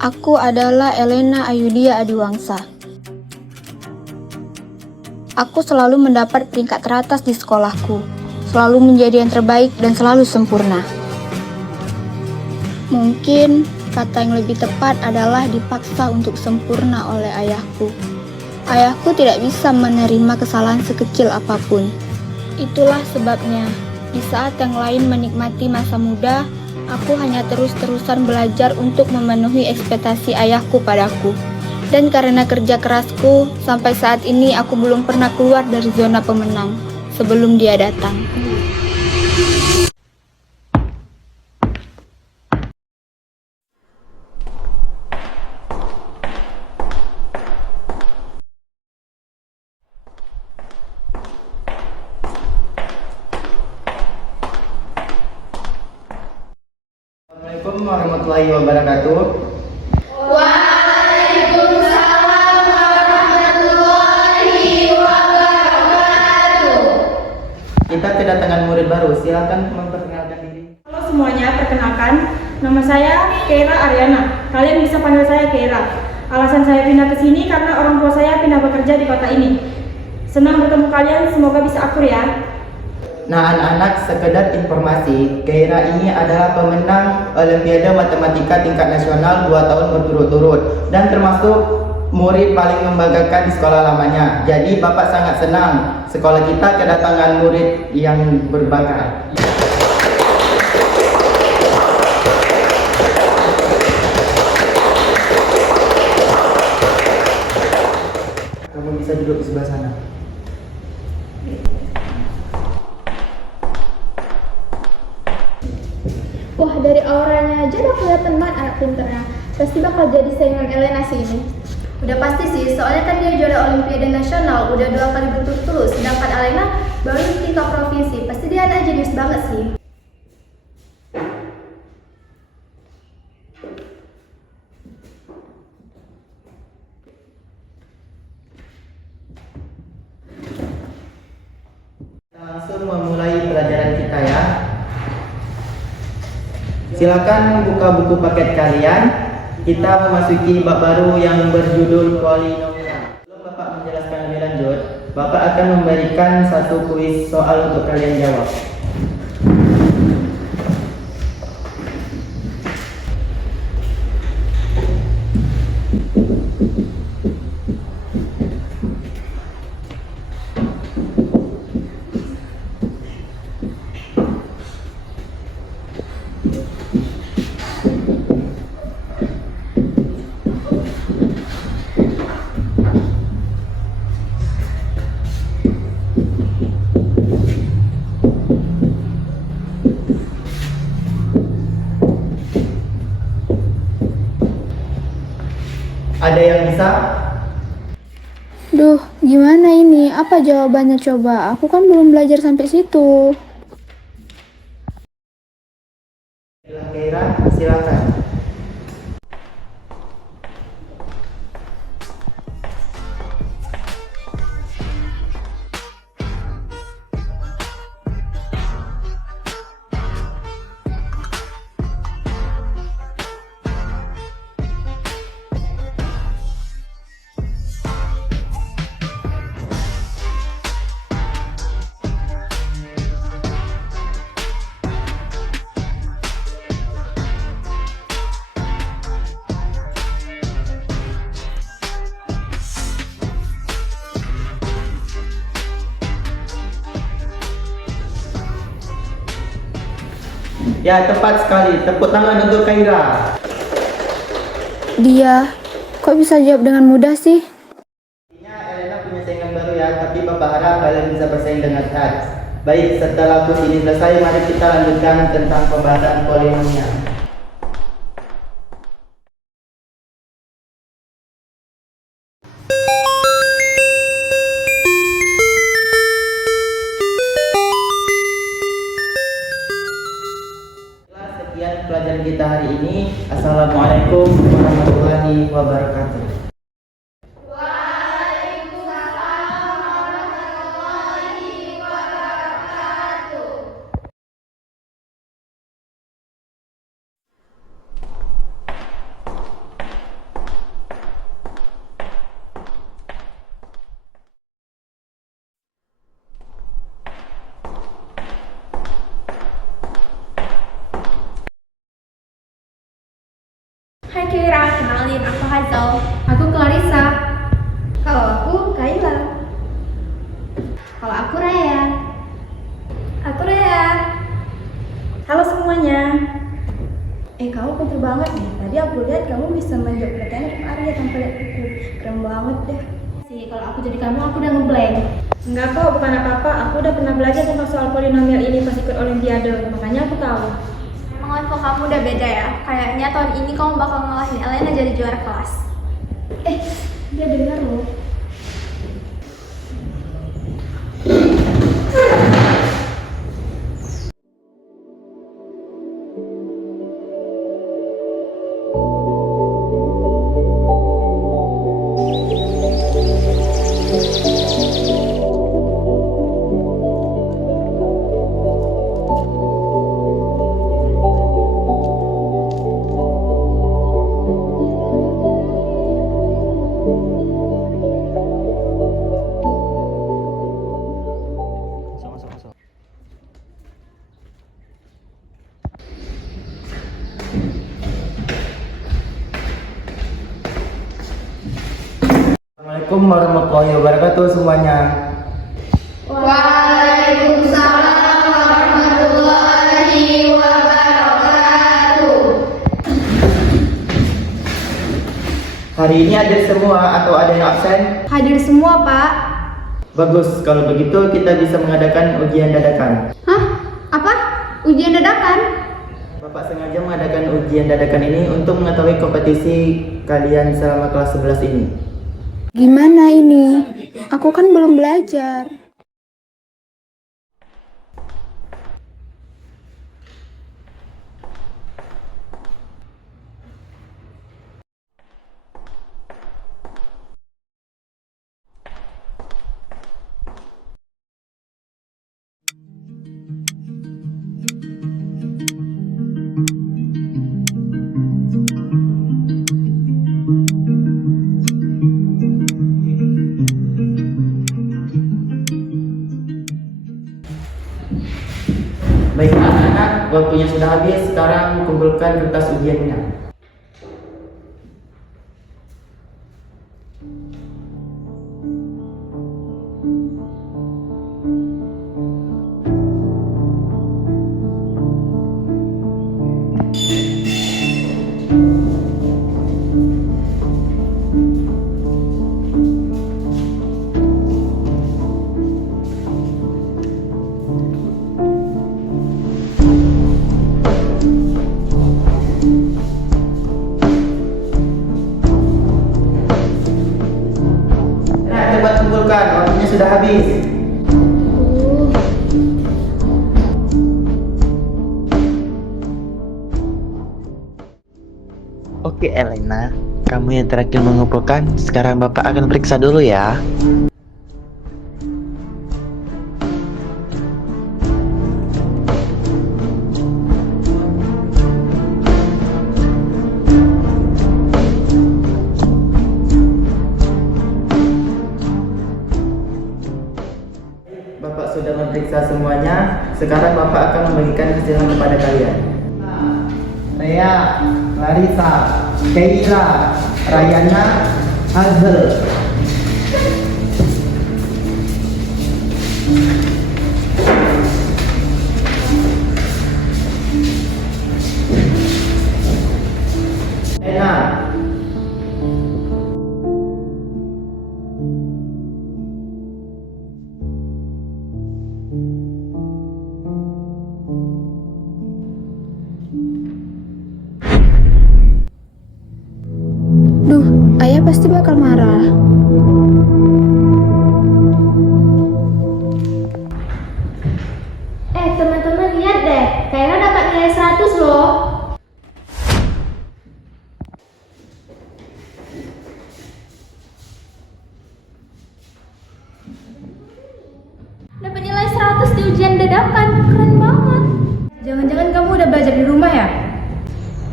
Aku adalah Elena Ayudia Adiwangsa. Aku selalu mendapat peringkat teratas di sekolahku, selalu menjadi yang terbaik dan selalu sempurna. Mungkin kata yang lebih tepat adalah dipaksa untuk sempurna oleh ayahku. Ayahku tidak bisa menerima kesalahan sekecil apapun. Itulah sebabnya, di saat yang lain menikmati masa muda, aku hanya terus-terusan belajar untuk memenuhi ekspektasi ayahku padaku. Dan karena kerja kerasku, sampai saat ini aku belum pernah keluar dari zona pemenang sebelum dia datang. Assalamualaikum warahmatullahi wabarakatuh. Waalaikumsalam warahmatullahi wabarakatuh. Kita kedatangan murid baru, silakan memperkenalkan diri. Halo semuanya, perkenalkan, nama saya Keira Ariana. Kalian bisa panggil saya Keira. Alasan saya pindah ke sini karena orang tua saya pindah bekerja di kota ini. Senang bertemu kalian, semoga bisa akur ya. Nah anak-anak, sekedar informasi, Keira ini adalah pemenang Olimpiade Matematika tingkat nasional 2 tahun berturut-turut dan termasuk murid paling membanggakan di sekolah lamanya. Jadi Bapak sangat senang sekolah kita kedatangan murid yang berbakat. Kamu bisa duduk di sebelah sana. Wah, dari auranya aja udah kelihatan banget anak pinternya. Pasti bakal jadi saingan Elena sih ini. Udah pasti sih, soalnya kan dia juara Olimpiade Nasional udah 2 kali berturut-turut. Sedangkan Elena baru di tingkat provinsi. Pasti dia anak jenius banget sih. Langsung memulai pelajaran kita ya. Silakan buka buku paket kalian. Kita memasuki bab baru yang berjudul polinomial. Sebelum Bapak menjelaskan lebih lanjut, Bapak akan memberikan satu kuis soal untuk kalian jawab. Ada yang bisa? Duh, gimana ini? Apa jawabannya coba? Aku kan belum belajar sampai situ. Keira, silakan. Ya, tepat sekali. Tepuk tangan untuk Keira. Dia, kok bisa jawab dengan mudah sih? Elena punya saingan baru ya, tapi Bapak harap kalian bisa bersaing dengan sehat. Baik, setelah kurs ini selesai, mari kita lanjutkan tentang pembahasan polinomial. Sekian pelajaran kita hari ini. Assalamualaikum warahmatullahi wabarakatuh. Kira, kenalin aku Hazel. Aku Clarissa. Kalau aku Kayla. Kalau aku Raya. Aku Raya. Halo semuanya. Kamu pintar banget nih. Tadi aku lihat kamu bisa menjawab pertanyaan Arya tanpa lihat buku. Keren banget deh. Sih, kalau aku jadi kamu, aku udah ngeblank. Enggak kok, bukan apa-apa. Aku udah pernah belajar tentang soal polinomial ini pas ikut olimpiade, makanya aku tahu. Memang level kamu udah beda ya. Kayaknya tahun ini kamu bakal ngalahin Elena jadi juara kelas. Dia dengar loh. Assalamualaikum warahmatullahi wabarakatuh semuanya. Waalaikumsalam warahmatullahi wabarakatuh. Hari ini hadir semua atau ada yang absen? Hadir semua, Pak. Bagus, kalau begitu kita bisa mengadakan ujian dadakan. Hah? Apa? Ujian dadakan? Bapak sengaja mengadakan ujian dadakan ini untuk mengetahui kompetisi kalian selama kelas 11 ini. Gimana ini? Aku kan belum belajar. Baik anak-anak, waktunya sudah habis. Sekarang kumpulkan kertas ujiannya. Nah, cepat kumpulkan, waktunya sudah habis. Oke Elena, kamu yang terakhir mengumpulkan. Sekarang Bapak akan periksa dulu ya. Bapak sudah memeriksa semuanya. Sekarang Bapak akan membagikan hasilnya kepada kalian. Rea, Clarissa, Kayla, Rayana, Hazel. Lena. Duh, ayah pasti bakal marah. Teman-teman lihat deh, Kayla dapat nilai 100 loh. Dapat nilai 100 di ujian dadakan, keren banget. Jangan-jangan kamu udah belajar di rumah ya?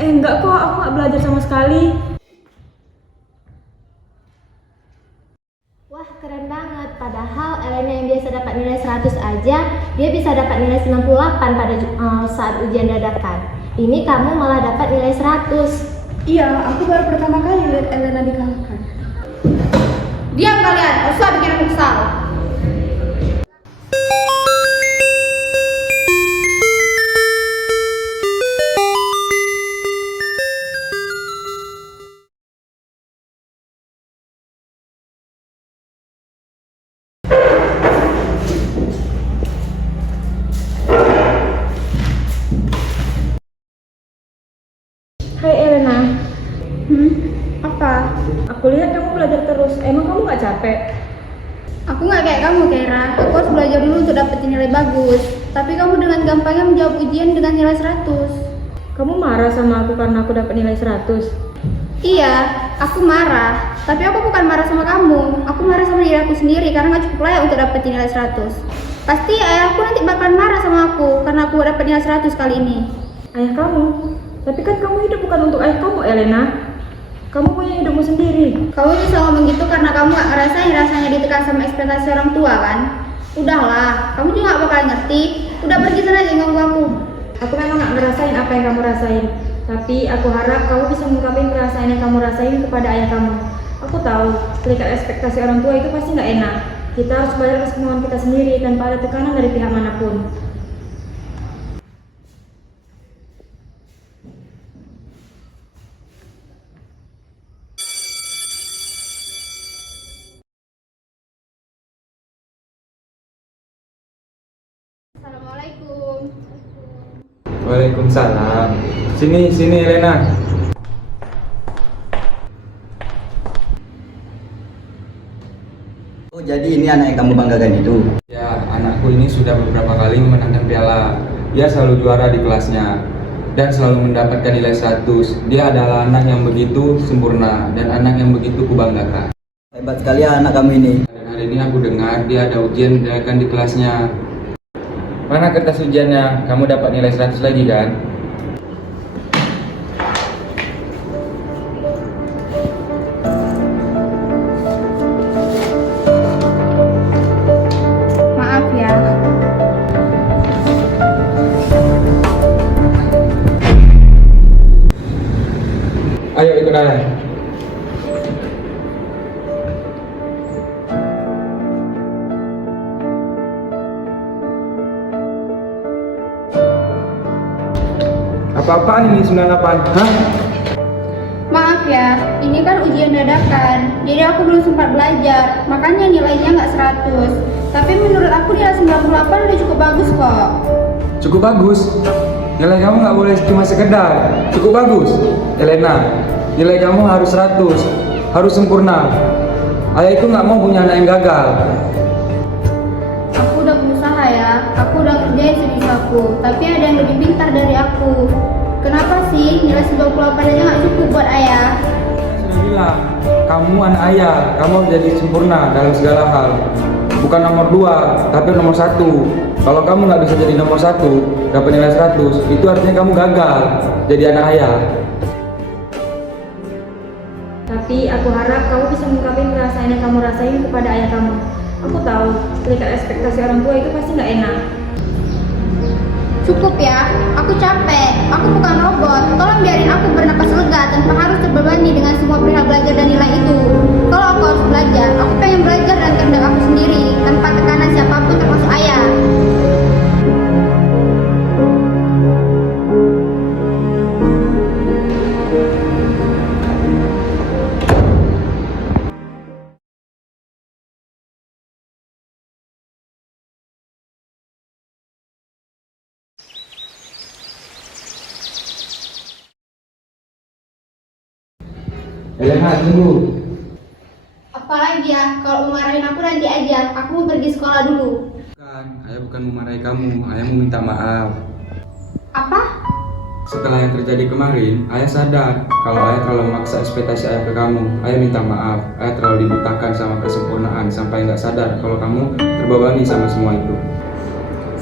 Enggak kok, aku nggak belajar sama sekali. Wah, keren banget. Padahal Elena yang biasa dapat nilai 100 aja, dia bisa dapat nilai 98 pada saat ujian dadakan. Ini kamu malah dapat nilai 100. Iya, aku baru pertama kali lihat Elena dikalahkan. Diam kalian, usah bikin aku kesal. Hai Elena, Apa? aku lihat kamu belajar terus. Emang kamu nggak capek? Aku nggak kayak kamu, Kera. Aku harus belajar dulu untuk dapetin nilai bagus. Tapi kamu dengan gampangnya menjawab ujian dengan nilai 100. Kamu marah sama aku karena aku dapat nilai 100? Iya, aku marah. Tapi aku bukan marah sama kamu. Aku marah sama diri aku sendiri karena nggak cukup layak untuk dapetin nilai 100. Pasti ayahku nanti bakalan marah sama aku karena aku dapet nilai 100 kali ini. Ayah kamu? Tapi kan kamu hidup bukan untuk ayah kamu, Elena. Kamu punya hidupmu sendiri. Kamu bisa ngomong gitu karena kamu gak ngerasain rasanya ditekan sama ekspektasi orang tua kan? Udahlah, kamu juga gak bakal ngerti. Udah pergi sana aja ganggu aku. Aku memang gak ngerasain apa yang kamu rasain. Tapi aku harap kamu bisa mengungkapin perasaan yang kamu rasain kepada ayah kamu. Aku tahu, terikat ekspektasi orang tua itu pasti gak enak. Kita harus bayar atas kemauan kita sendiri tanpa ada tekanan dari pihak manapun. Assalamualaikum. Waalaikumsalam. Sini Elena. Oh, jadi ini anak yang kamu banggakan itu? Ya, anakku ini sudah beberapa kali memenangkan piala. Dia selalu juara di kelasnya dan selalu mendapatkan nilai 100. Dia adalah anak yang begitu sempurna dan anak yang begitu kubanggakan. Hebat sekali ya anak kamu ini. Dan hari ini aku dengar dia ada ujian diadakan di kelasnya. Mana kertas ujiannya? Kamu dapat nilai 100 lagi kan? Maaf ya. Ayo ikut ayah. Apa-apaan ini 98? Hah? Maaf ya, ini kan ujian dadakan. Jadi aku belum sempat belajar. Makanya nilainya nggak 100. Tapi menurut aku nilai 98 udah cukup bagus kok. Cukup bagus. Nilai kamu nggak boleh cuma sekedar. Cukup bagus. Elena, nilai kamu harus 100. Harus sempurna. Ayah itu nggak mau punya anak yang gagal. Aku udah berusaha ya. Aku udah ngerjain sebisaku. Tapi ada yang lebih pintar dari aku. Kenapa sih nilai 98 aja nggak cukup buat ayah? Saya sudah bilang, kamu anak ayah. Kamu harus jadi sempurna dalam segala hal. Bukan nomor 2, tapi nomor 1. Kalau kamu nggak bisa jadi nomor 1, dapat nilai 100, itu artinya kamu gagal jadi anak ayah. Tapi aku harap kamu bisa mengungkapin perasaan yang kamu rasain kepada ayah kamu. Aku tahu, terikat ekspektasi orang tua itu pasti nggak enak. Cukup ya, aku capek. Aku bukan robot. Tolong biarin aku bernapas lega tanpa harus terbebani dengan semua perihal belajar dan nilai itu. Kalau aku harus belajar, aku pengen belajar dan kehendak aku sendiri tanpa tekanan siapapun termasuk ayah. Elena, tunggu. Apalagi ya, kalau mau marahin aku nanti aja. Aku mau pergi sekolah dulu. Ayah bukan memarahi kamu, ayah mau minta maaf. Apa? Setelah yang terjadi kemarin, ayah sadar kalau ayah terlalu memaksa ekspektasi ayah ke kamu. Ayah minta maaf, ayah terlalu dibutakan sama kesempurnaan sampai nggak sadar kalau kamu terbebani sama semua itu.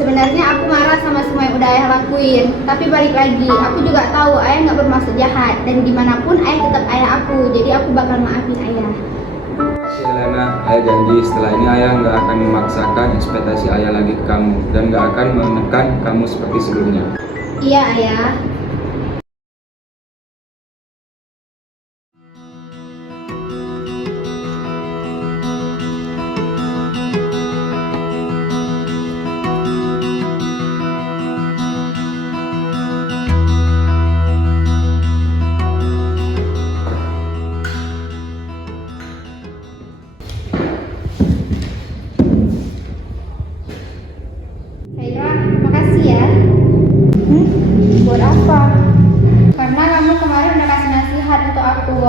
Sebenarnya aku marah sama semua yang udah ayah lakuin. Tapi balik lagi, aku juga tahu ayah nggak bermaksud jahat. Dan dimanapun ayah tetap ayah aku. Jadi aku bakal maafin ayah. Elena, ayah janji setelah ini ayah nggak akan memaksakan ekspektasi ayah lagi ke kamu dan nggak akan menekan kamu seperti sebelumnya. Iya ayah.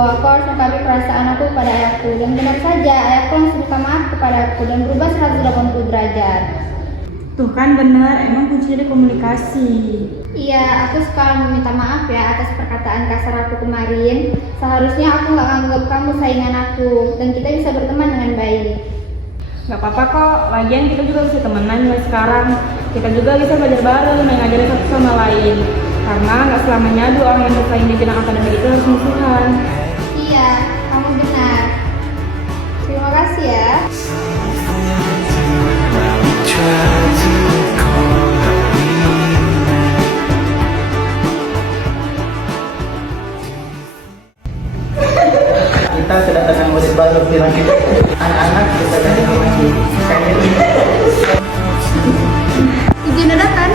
aku harus mengungkapi perasaan aku kepada ayahku. Dan benar saja, ayahku langsung minta maaf kepada aku dan berubah 180 derajat. Tuh kan benar, emang kuncinya di komunikasi. Iya, aku sekarang meminta maaf ya atas perkataan kasar aku kemarin. Seharusnya aku nggak anggap kamu saingan aku dan kita bisa berteman dengan baik. Gak apa-apa kok, lagian kita juga bisa temenan mulai sekarang. Kita juga bisa belajar bareng dan ngajarin satu sama lain. Karena gak selamanya dua orang yang bersaing di bidang akademik itu harus musuhan. Iya, kamu benar. Terima kasih ya. Kita kedatangan murid baru di langit. Anak-anak kita dari informasi. Kalian Izin dadakan.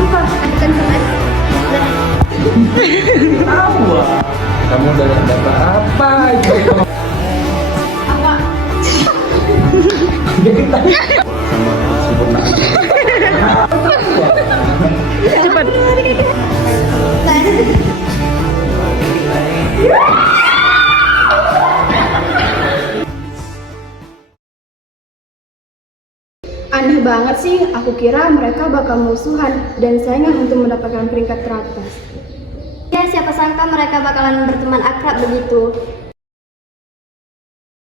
Lupa, adegan teman. Kamu udah dapat apa itu? Apa? Cepat. Aneh banget sih, aku kira mereka bakal musuhan dan saingan untuk mendapatkan peringkat teratas. Ya, siapa sangka mereka bakalan berteman akrab begitu.